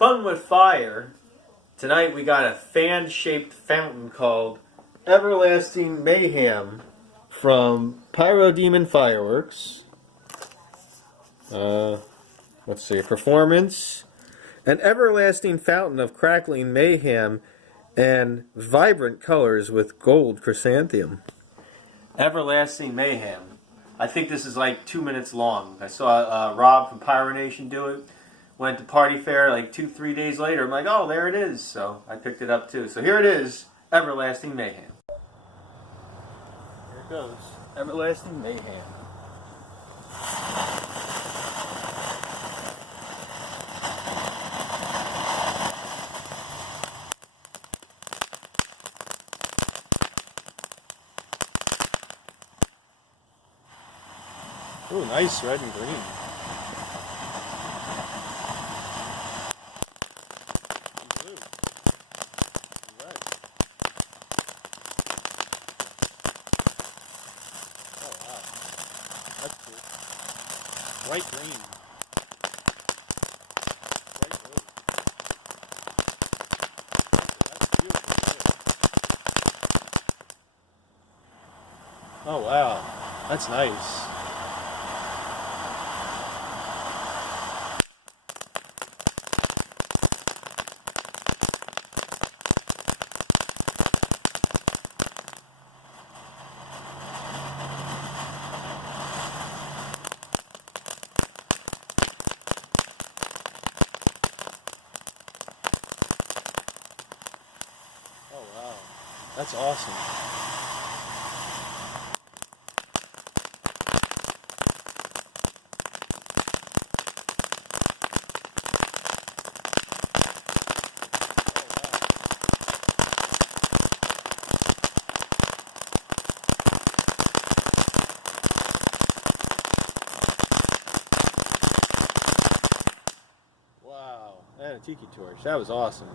Fun with fire. Tonight we got a fan-shaped fountain called Everlasting Mayhem from Pyro Fireworks. Let's see, performance. An everlasting fountain of crackling mayhem and vibrant colors with gold chrysanthemum. Everlasting Mayhem. I think this is like 2 minutes long. I saw Rob from Pyro Nation do it. Went to Party Fair like 2-3 days later. I'm like, oh, there it is. So I picked it up too. So here it is, Everlasting Mayhem. Here it goes, Everlasting Mayhem. Ooh, nice red and green. Blue. Red. Oh wow. That's cool. Bright green. Bright blue. That's beautiful too. Oh wow. That's nice. Oh wow, that's awesome. Wow, and a tiki torch. That was awesome.